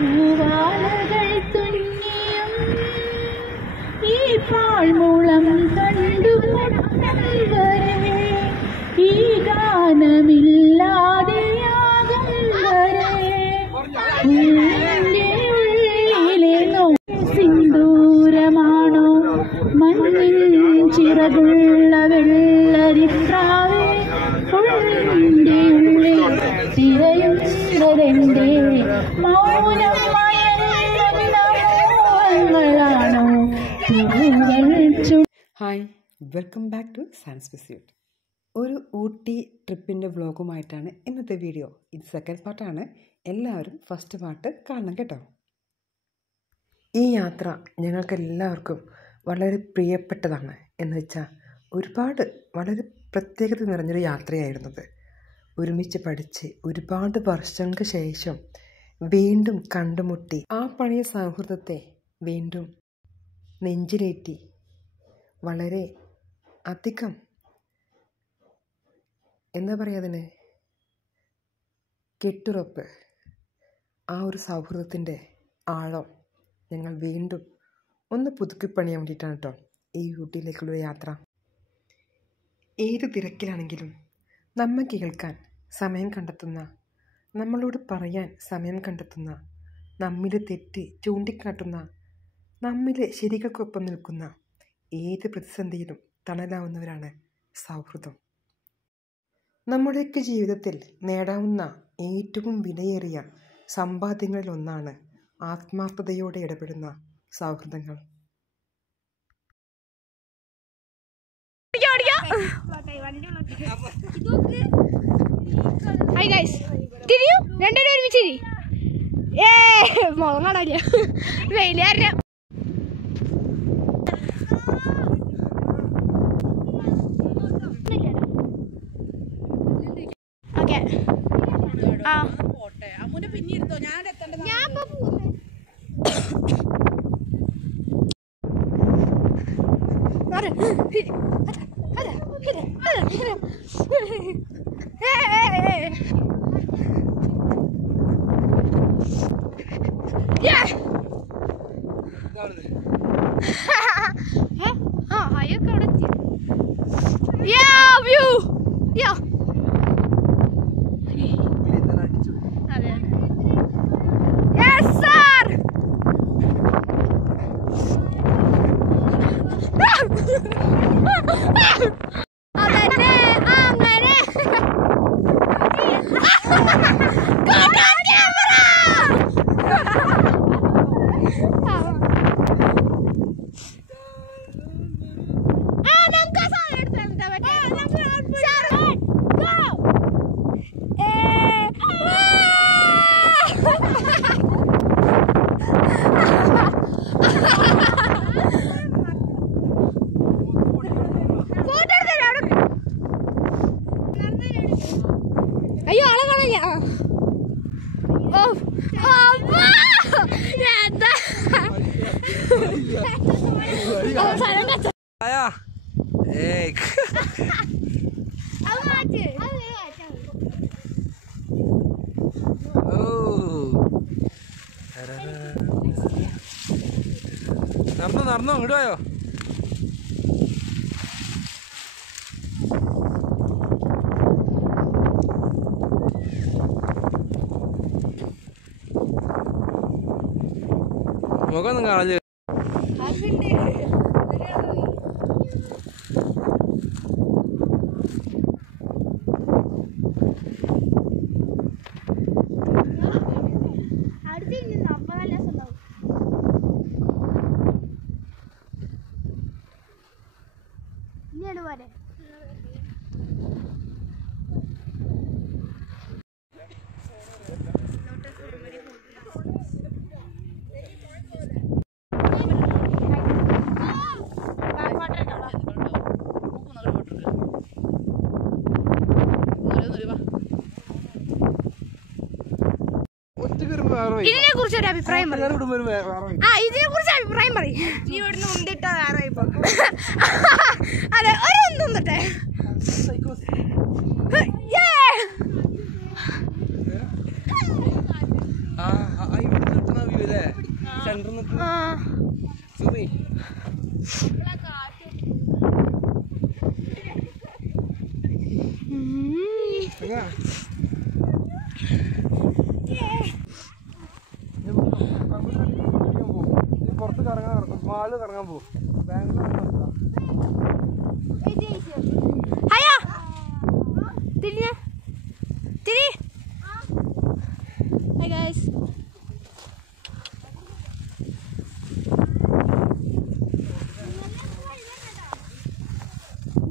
പൂവാലകൾ തുന്നിയും ഈ പാഴ്മുളം കണ്ടുമുട്ടും വരെ ഈ ഗാനമില്ലാതെയാകും വരെ ഉള്ളിലെ സിന്ദൂരമാണോ മഞ്ഞിൻ ചിറകുള്ള വെള്ളരിപ്രാവേ ഉള്ളിൻ്റെ ഉള്ളിൽ തിരയുന്നതെന്റെ മൗനം മയങ്ങളാണോ. Hi, welcome back to science വിസ്യൂട്ട്. ഒരു ഊട്ടി ട്രിപ്പിൻ്റെ വ്ളോഗുമായിട്ടാണ് ഇന്നത്തെ വീഡിയോ. ഇത് സെക്കൻഡ് പാർട്ടാണ്. എല്ലാവരും ഫസ്റ്റ് പാർട്ട് കാണണം കേട്ടോ. ഈ യാത്ര ഞങ്ങൾക്കെല്ലാവർക്കും വളരെ പ്രിയപ്പെട്ടതാണ്. എന്ന് വെച്ചാൽ ഒരുപാട് വളരെ പ്രത്യേകത നിറഞ്ഞൊരു യാത്രയായിരുന്നത്. ഒരുമിച്ച് പഠിച്ച് ഒരുപാട് വർഷങ്ങൾക്ക് ശേഷം വീണ്ടും കണ്ടുമുട്ടി ആ പഴയ സൗഹൃദത്തെ വീണ്ടും നെഞ്ചിലേറ്റി വളരെ അധികം എന്താ പറയുക, അതിന് കെട്ടുറപ്പ്, ആ ഒരു സൗഹൃദത്തിൻ്റെ ആഴം ഞങ്ങൾ വീണ്ടും ഒന്ന് പുതുക്കിപ്പണിയാൻ വേണ്ടിയിട്ടാണ് കേട്ടോ ഈ ഊട്ടിയിലേക്കുള്ള യാത്ര. ഏത് തിരക്കിലാണെങ്കിലും നമ്മെ കേൾക്കാൻ സമയം കണ്ടെത്തുന്ന, നമ്മളോട് പറയാൻ സമയം കണ്ടെത്തുന്ന, നമ്മിലെ തെറ്റ് ചൂണ്ടിക്കാട്ടുന്ന, നമ്മിലെ ശരികൾക്കൊപ്പം നിൽക്കുന്ന, ഏത് പ്രതിസന്ധിയിലും തണലാവുന്നവരാണ് സൗഹൃദം. നമ്മുടെയൊക്കെ ജീവിതത്തിൽ നേടാവുന്ന ഏറ്റവും വിലയേറിയ സമ്പാദ്യങ്ങളിലൊന്നാണ് ആത്മാർത്ഥതയോടെ ഇടപെടുന്ന സൗഹൃദങ്ങൾ. ഹായ് ഗൈസ്, തിരിയൂ രണ്ടുപേരും ഒരുമിച്ച് മുഖം കാണാനില്ല, വെയില് കാരണം. ഓക്കെ, ആ ഹൈയൊക്കെ അവിടെ എത്തി. വ്യൂ അതെ, യെസ് സർ. അതന്നെ അങ്ങനെ അയ്യോ ആളെ കാണില്ല. ഓ നടന്നോ ഇങ്ങോട്ട് പോയോ? മുഖമൊന്നും കാണാൻ പോലെ ഇതിനെ കുറിച്ച് ഒരു അഭിപ്രായം പറയും. ഇവിടുന്ന് ഉണ്ടിട്ടോ വേറെ അതെ ഒരു ഒന്നിട്ടെ ഇവിടെ പുറത്ത് കറങ്ങാൻ മാള് കറങ്ങാൻ പോകും. ബാംഗ്ലൂർ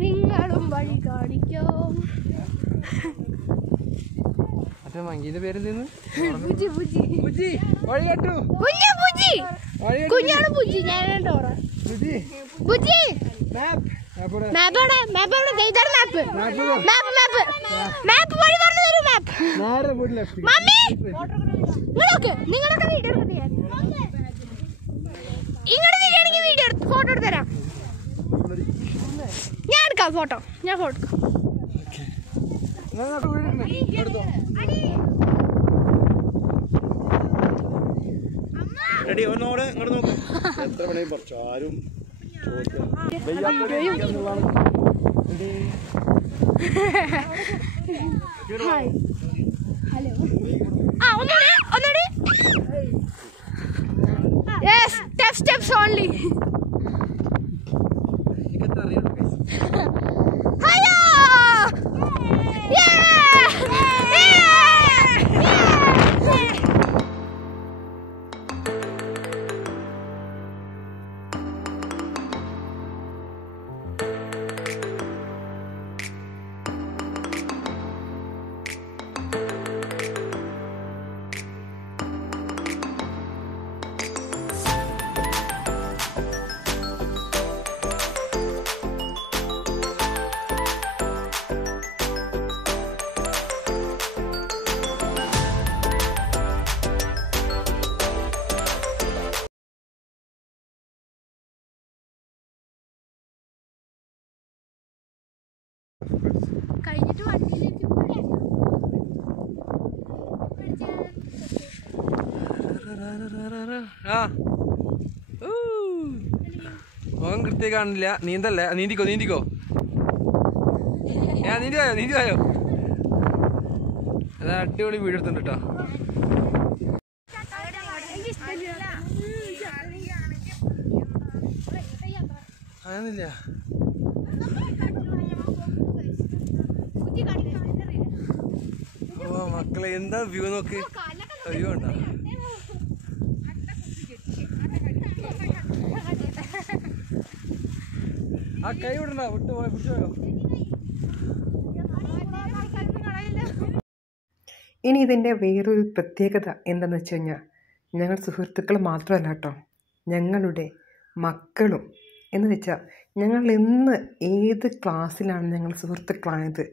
നിങ്ങളും വഴി കാണിക്കോ. മറ്റേ മങ്കീന്റെ പേരെന്തെന്ന്? കുഞ്ഞാണ് പുജി. ഞാൻ ഫോട്ടോ എടുത്ത് തരാം. ഞാൻ എടുക്കാം ഫോട്ടോ. ഞാൻ ഫോട്ടോ റെഡി ഒന്നോട് ഇങ്ങോട്ട് നോക്കും. എത്ര വേണേലും പറിച്ചു. ആരും steps only. Hiya! Yeah! കഴിഞ്ഞിട്ട് വണ്ടിയിലേക്ക് മുഖം കൃത്യം കാണില്ല. നീന്തല്ലേ? നീന്തിക്കോ നീന്തിക്കോ. നീന്തിയോ. അത് അടിപൊളി വീഡിയോ എടുത്തിട്ടുണ്ട് കേട്ടോ. അങ്ങനില്ല. ഓ മക്കളെ എന്താ വ്യൂ നോക്ക്. വ്യൂ ഉണ്ടോ? ആ കൈ വിടണ്ട. വിട്ടുപോയോ. ഇനി ഇതിൻ്റെ വേറൊരു പ്രത്യേകത എന്താണെന്ന് വെച്ച് കഴിഞ്ഞാൽ ഞങ്ങൾ സുഹൃത്തുക്കൾ മാത്രമല്ല കേട്ടോ, ഞങ്ങളുടെ മക്കളും. എന്ന് വെച്ചാൽ ഞങ്ങൾ ഇന്ന് ഏത് ക്ലാസ്സിലാണ് ഞങ്ങൾ സുഹൃത്തുക്കളായത്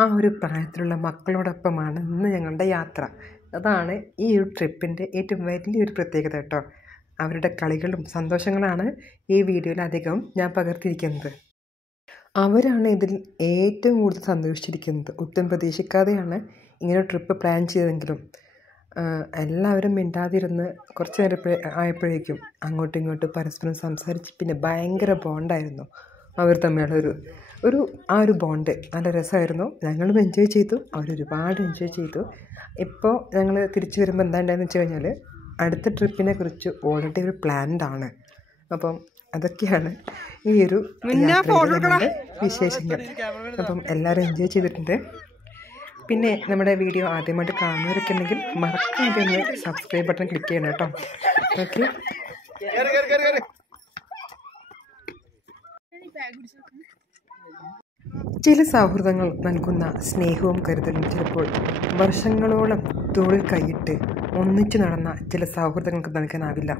ആ ഒരു പ്രായത്തിലുള്ള മക്കളോടൊപ്പമാണ് ഇന്ന് ഞങ്ങളുടെ യാത്ര. അതാണ് ഈ ഒരു ട്രിപ്പിൻ്റെ ഏറ്റവും വലിയൊരു പ്രത്യേകത കേട്ടോ. അവരുടെ കളികളും സന്തോഷങ്ങളാണ് ഈ വീഡിയോയിൽ അധികം ഞാൻ പകർത്തിയിരിക്കുന്നത്. അവരാണ് ഇതിൽ ഏറ്റവും കൂടുതൽ സന്തോഷിച്ചിരിക്കുന്നത്. ഒട്ടും പ്രതീക്ഷിക്കാതെയാണ് ഇങ്ങനെ ട്രിപ്പ് പ്ലാൻ ചെയ്തെങ്കിലും എല്ലാവരും മിണ്ടാതിരുന്ന് കുറച്ച് നേരം ആയപ്പോഴേക്കും അങ്ങോട്ടും ഇങ്ങോട്ടും പരസ്പരം സംസാരിച്ച് പിന്നെ ഭയങ്കര ബോണ്ടായിരുന്നു അവർ തമ്മിലുള്ള ആ ഒരു ബോണ്ട്. നല്ല രസമായിരുന്നു. ഞങ്ങളും എൻജോയ് ചെയ്തു, അവരൊരുപാട് എൻജോയ് ചെയ്തു. ഇപ്പോൾ ഞങ്ങൾ തിരിച്ചു വരുമ്പോൾ എന്താ ഉണ്ടായെന്ന് വെച്ച് കഴിഞ്ഞാൽ അടുത്ത ട്രിപ്പിനെ കുറിച്ച് ഓൾറെഡി ഒരു പ്ലാൻഡ് ആണ്. അപ്പം അതൊക്കെയാണ് ഈ ഒരു വിശേഷങ്ങൾ. അപ്പം എല്ലാവരും എൻജോയ് ചെയ്തിട്ടുണ്ട്. പിന്നെ നമ്മുടെ വീഡിയോ ആദ്യമായിട്ട് കാണുന്നവരൊക്കെ ഉണ്ടെങ്കിൽ മറക്കാതെ ഒന്ന് സബ്സ്ക്രൈബ് ബട്ടൺ ക്ലിക്ക് ചെയ്യണം കേട്ടോ. ഓക്കെ. ചില സൗഹൃദങ്ങൾ നൽകുന്ന സ്നേഹവും കരുതലും ചിലപ്പോൾ വർഷങ്ങളോളം തോളിൽ കൈയിട്ട് ഒന്നിച്ചു നടന്ന ചില സൗഹൃദങ്ങൾക്ക് നൽകാനാവില്ല.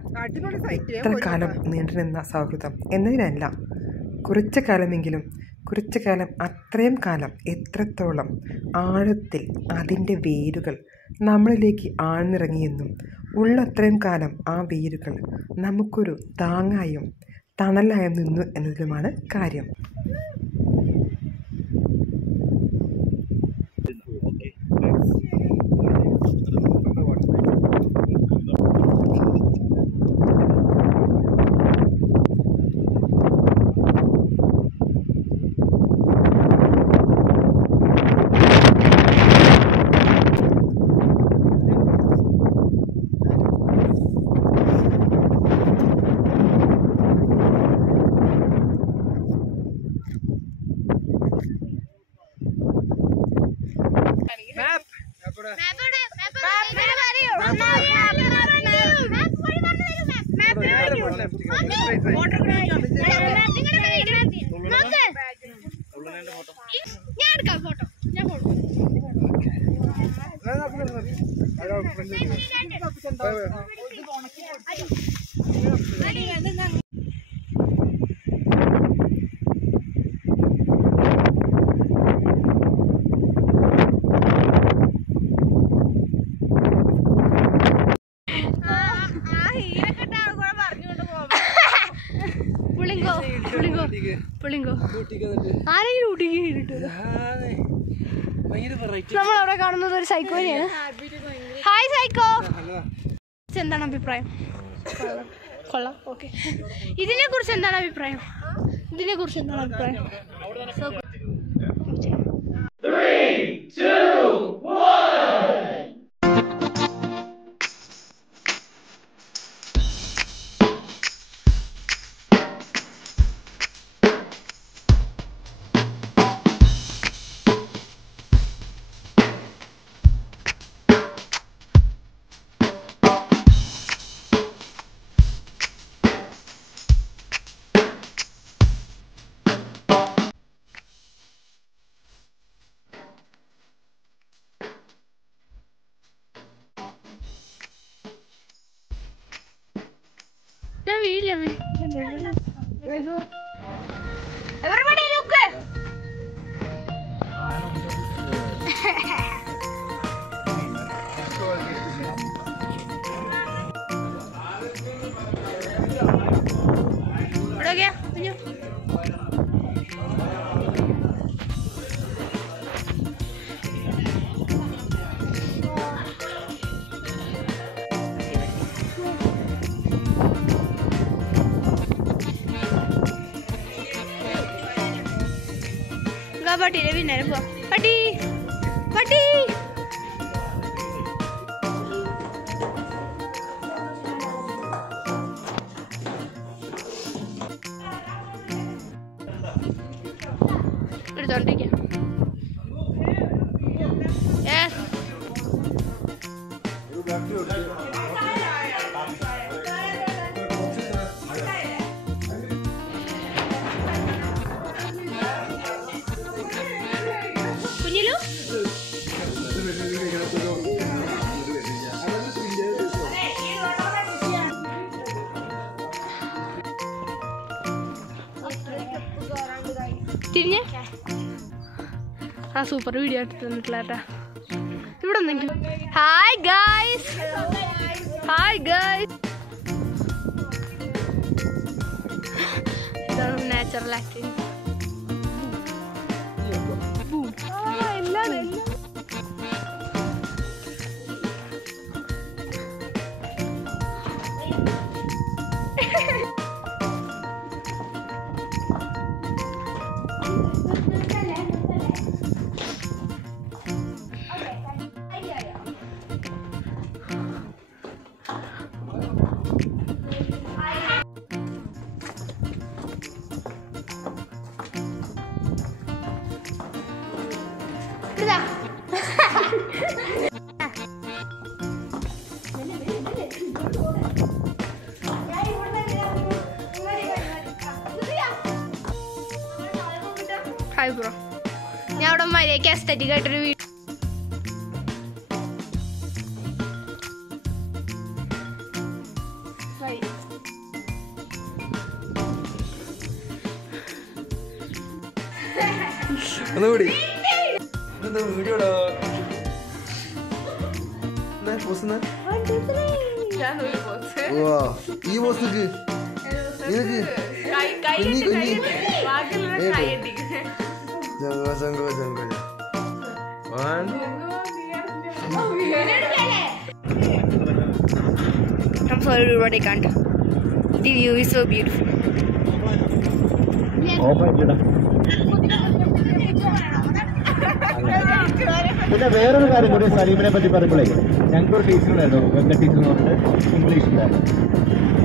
ഇത്ര കാലം നീണ്ടുനിന്ന സൗഹൃദം എന്നതിനല്ല, കുറച്ചു കാലമെങ്കിലും, കുറച്ചു കാലം, അത്രയും കാലം എത്രത്തോളം ആഴത്തിൽ അതിൻ്റെ വേരുകൾ നമ്മളിലേക്ക് ആഴ്ന്നിറങ്ങിയെന്നും ഉള്ളത്രയും കാലം ആ വേരുകൾ നമുക്കൊരു താങ്ങായും തണലായും നിന്നു എന്നതിലുമാണ് കാര്യം. ഞാൻ എടുക്കാം ഫോട്ടോ. ഞാൻ ഫോട്ടോ. നമ്മളവിടെ കാണുന്നത് ഒരു സൈക്കോനെയാണ്. ഹായ് സൈക്കോ, എന്താണ് അഭിപ്രായം? കൊള്ളാം. ഓക്കെ, ഇതിനെ കുറിച്ച് എന്താണ് അഭിപ്രായം? Everybody look! Udah ya, lanjut. Pati, dia pindah buah. Pati. Udah cantik ya. Yes. തിരിഞ്ഞേ ആ സൂപ്പർ വീഡിയോ എടുത്ത് തന്നിട്ടില്ല കേട്ടാ. ഇവിടെ എന്തെങ്കിലും ഹായ് ഗായ്സ് ഇതാണ് നാച്ചുറൽ ആക്ടിങ്. ഹായ് ബ്രോ, ഞാൻ അവിടെ മര്യാദയ്ക്ക് എസ്തറ്റിക് ആയിട്ടൊരു വീഡിയോ വീഡിയോടാ ഈ post I'm sorry everybody can't. The view is so beautiful. പിന്നെ വേറൊരു കാര്യം കൂടി സലീമിനെ പറ്റി പറയുമ്പോഴേ, ഞങ്ങൾക്കൊരു ടീച്ചറുണ്ടായിരുന്നു, വെങ്ക ടീച്ചർ എന്ന് പറഞ്ഞിട്ട് ഇംഗ്ലീഷിലായിരുന്നു.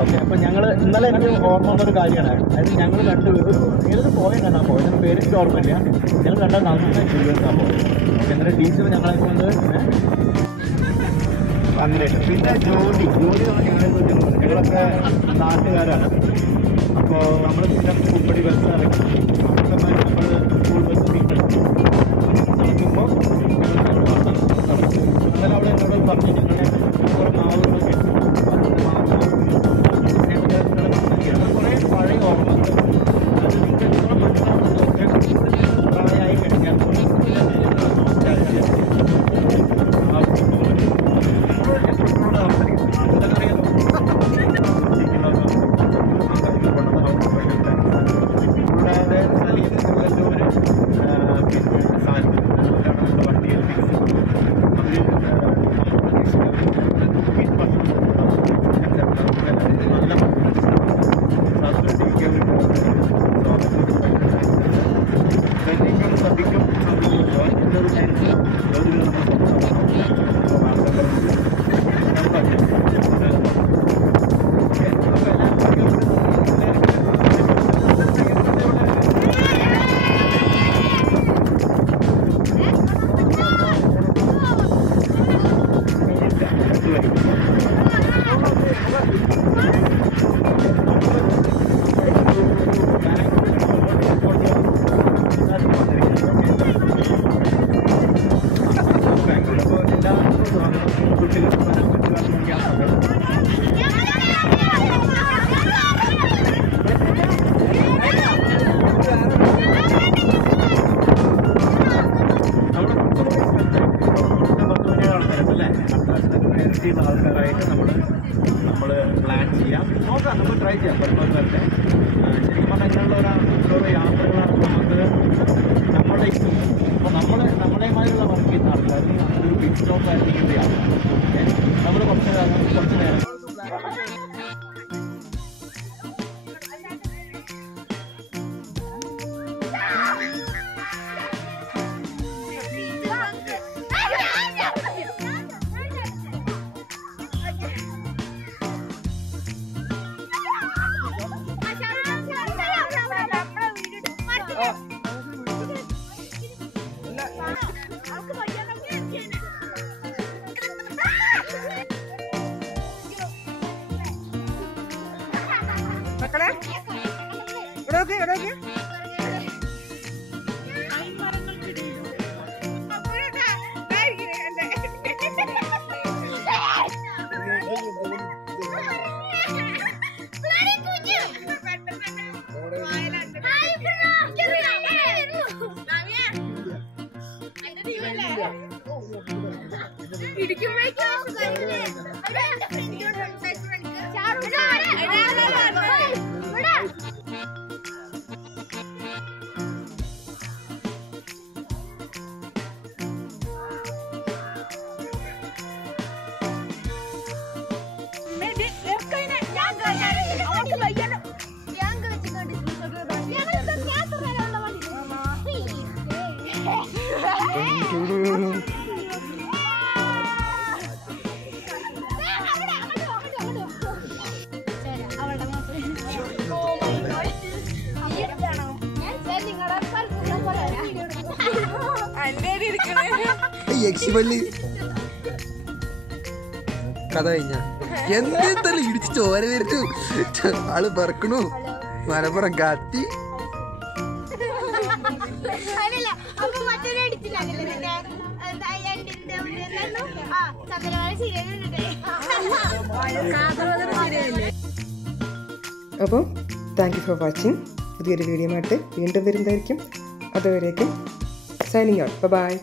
ഓക്കെ, അപ്പം ഞങ്ങൾ ഇന്നലെ എനിക്ക് ഓർമ്മ ഉള്ളൊരു കാര്യമാണ്. അതായത് ഞങ്ങൾ രണ്ടുപേരും ഏതൊരു പോയിന്റാണ് ആ പോയിന്റ്, പേരെനിക്ക് ഓർമ്മയില്ല. ഞങ്ങൾ രണ്ടാം നന്നായി ആ പോയത്. ഓക്കെ, എന്നിട്ട് ടീച്ചർ ഞങ്ങളെ കൊണ്ട് അങ്ങനെയായിട്ട്. പിന്നെ ജോലി ഞങ്ങളൊക്കെ നാട്ടുകാരാണ്. അപ്പോൾ നമ്മൾ സ്ഥിരം പൂപ്പടി ബസ് ഇറങ്ങി നമ്മൾ സ്കൂൾ ബസ് നടക്കുമ്പോൾ എന്നാലും അവിടെ എന്നോട് പറഞ്ഞു ഞങ്ങളുടെ കുറേ മാവുകളൊക്കെ കുറേ പഴയ ഓർമ്മകൾ അത് നിങ്ങൾക്ക് മനസ്സിലാകുന്നതൊക്കെ പ്രായമായി കഴിഞ്ഞാൽ ആൾക്കാരായിട്ട് നമ്മൾ പ്ലാൻ ചെയ്യാം, നോക്കാം, നമുക്ക് ട്രൈ ചെയ്യാം. പരമാവധി വരട്ടെ. ശരിക്കും പറഞ്ഞാൽ ഇങ്ങനെയുള്ള ഓരോ യാത്രകളാണ് നമുക്ക് നമ്മുടെ ഇപ്പോൾ നമ്മളെമാതിരിയുള്ള വർക്ക് ചെയ്യുന്ന ആൾക്കാർക്ക് ഒരു ബിഗ് സ്റ്റോപ്പ് ആയിരിക്കും യാത്ര. നമ്മൾ കുറച്ച് നേരം മക്കളെ ഇവിടെ കഥ കഴിഞ്ഞ എന്തെന്തല്ല ഇടിച്ച് ചോര വരുന്നു. ആള് പറക്കണു മലപ്പുറം കാത്തി. അപ്പോൾ താങ്ക് യു ഫോർ വാച്ചിങ്. പുതിയൊരു വീഡിയോ ആയിട്ട് വീണ്ടും വരുന്നതായിരിക്കും. അതുവരേക്കും സൈനിങ് ഔട്ട്. ബൈ.